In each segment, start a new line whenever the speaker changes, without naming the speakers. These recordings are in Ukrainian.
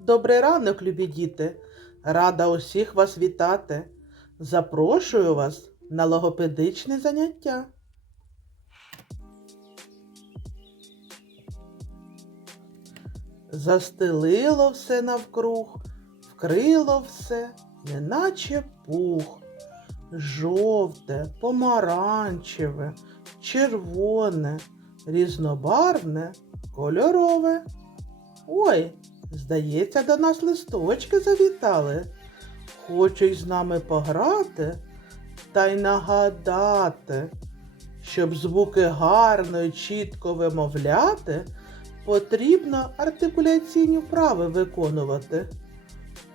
Добрий ранок, любі діти! Рада усіх вас вітати. Запрошую вас на логопедичне заняття. Застелило все навкруг, вкрило все, неначе пух. Жовте, помаранчеве, червоне, різнобарвне, кольорове. Ой, здається, до нас листочки завітали. Хочуть з нами пограти та й нагадати, щоб звуки гарно і чітко вимовляти, потрібно артикуляційні вправи виконувати.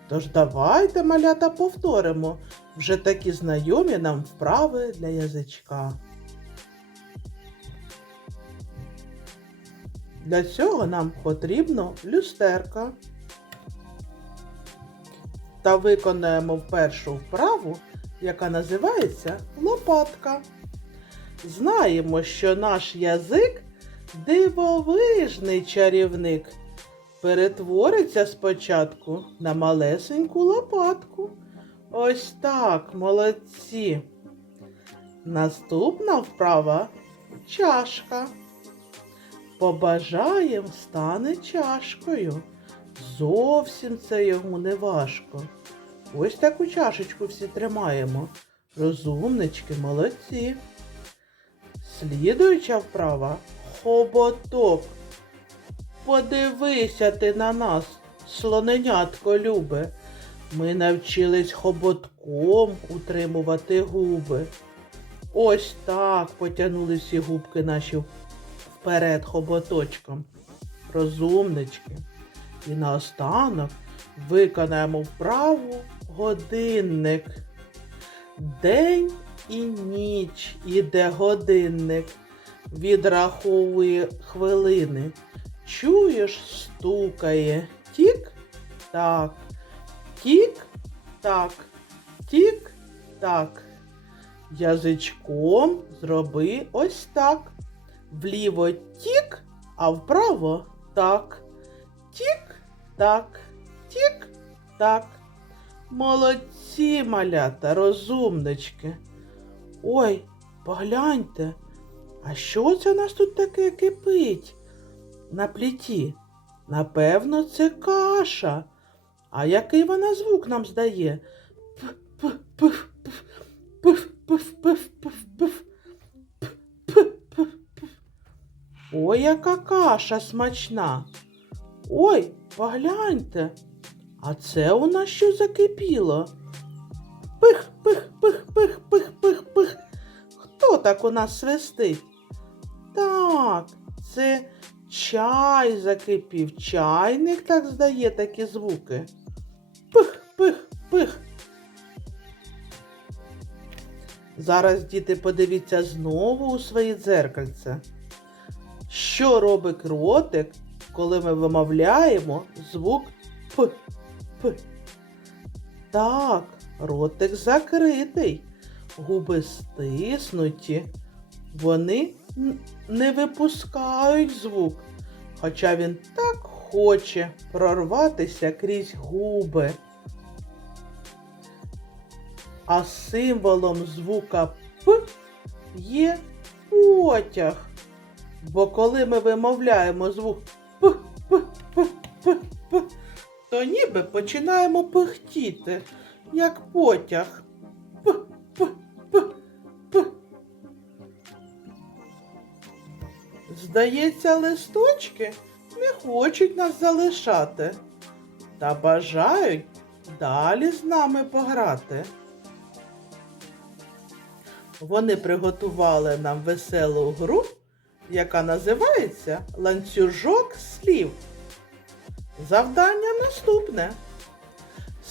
Тож давайте, малята, повторимо вже такі знайомі нам вправи для язичка. Для цього нам потрібно люстерка. Та виконаємо першу вправу, яка називається лопатка. Знаємо, що наш язик дивовижний чарівник. Перетвориться спочатку на малесеньку лопатку. Ось так, молодці. Наступна вправа чашка. Побажаєм стане чашкою. Зовсім це йому не важко. Ось таку чашечку всі тримаємо. Розумнички, молодці. Слідуюча вправа хоботок. Подивися ти на нас, слоненятко любе. Ми навчились хоботком утримувати губи. Ось так потягнули всі губки наші вперед хоботочком. Розумнички. І наостанок виконаємо вправу годинник. День і ніч іде годинник, відраховує хвилини. Чуєш, стукає тік-так, тік-так, тік-так. Язичком зроби ось так. Вліво тік, а вправо так. Тік, так, тік, так. Молодці, малята, розумнички. Ой, погляньте, а що це у нас тут таке кипить на пліті? Напевно, це каша. А який вона звук нам здає? Пф-пф-пф, Ой, яка каша смачна. Ой, погляньте. А це у нас що закипіло? Пих, пих, пих, пих, пих, пих, пих. Хто так у нас свистить? Так, це чай закипів. Чайник так здає такі звуки. Пих, пих, пих. Зараз, діти, подивіться знову у своє дзеркальце. Що робить ротик, коли ми вимовляємо звук П? П? Так, ротик закритий, губи стиснуті. Вони не випускають звук, хоча він так хоче прорватися крізь губи. А символом звука П є потяг. Бо коли ми вимовляємо звук П, П, П, П, П, то ніби починаємо пихтіти, як потяг. Здається, листочки не хочуть нас залишати та бажають далі з нами пограти. Вони приготували нам веселу гру, яка називається ланцюжок слів. Завдання наступне.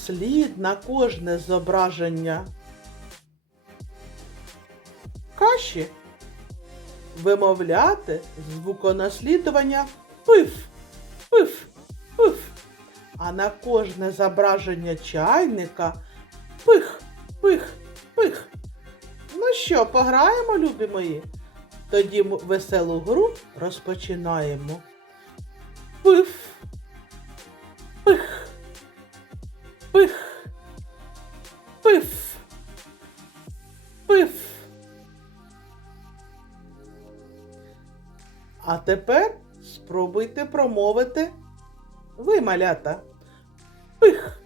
Слід на кожне зображення каші вимовляти звуконаслідування пиф, пиф, пиф. А на кожне зображення чайника пих, пих, пих. Ну що, пограємо, любі мої? Тоді веселу гру розпочинаємо. Пиф, пих, Пих. Пиф. Пиф. А тепер спробуйте промовити ви, малята. Пих.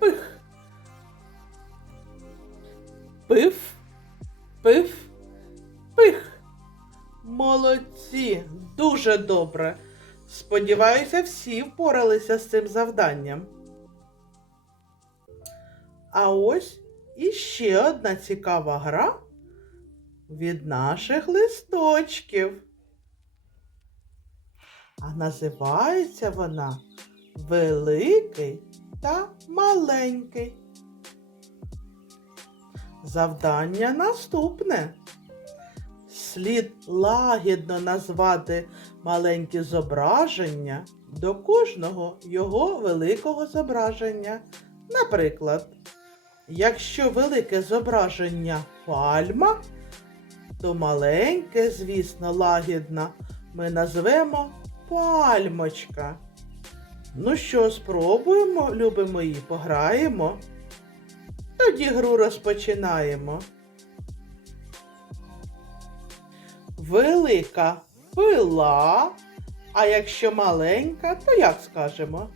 Пих. Пиф. Пиф. Дуже добре. Сподіваюся, всі впоралися з цим завданням. А ось іще одна цікава гра від наших листочків. А називається вона Великий та маленький. Завдання наступне. Слід лагідно назвати маленькі зображення до кожного його великого зображення. Наприклад, якщо велике зображення пальма, то маленьке, звісно, лагідно ми назвемо пальмочка. Ну що, спробуємо, любимо її, пограємо. Тоді гру розпочинаємо. Велика пила, а якщо маленька, то як скажемо?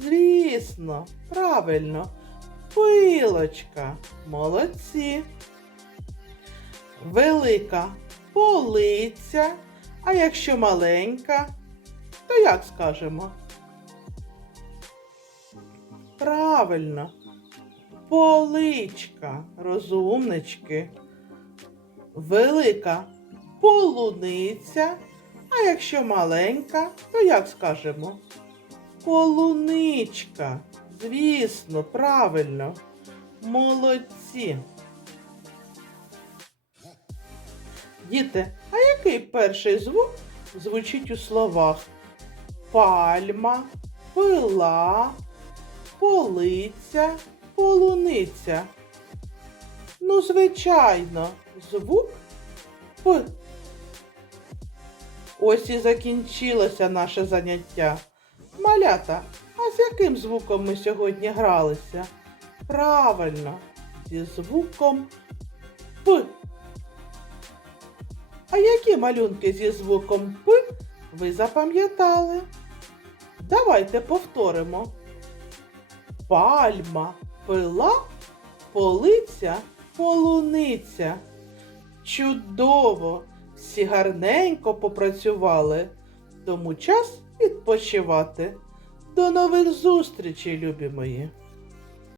Звісно, правильно, пилочка. Молодці. Велика полиця, а якщо маленька, то як скажемо? Правильно, поличка, розумнички. Велика полуниця, а якщо маленька, то як скажемо? Полуничка. Звісно, правильно. Молодці. Діти, а який перший звук звучить у словах? Пальма, пила, полиця, полуниця. Ну, звичайно, звук П. Ось і закінчилося наше заняття. Малята, а з яким звуком ми сьогодні гралися? Правильно, зі звуком П. А які малюнки зі звуком П ви запам'ятали? Давайте повторимо. Пальма, пила, полиця, полуниця. Чудово! Всі гарненько попрацювали, тому час відпочивати. До нових зустрічей, любі мої!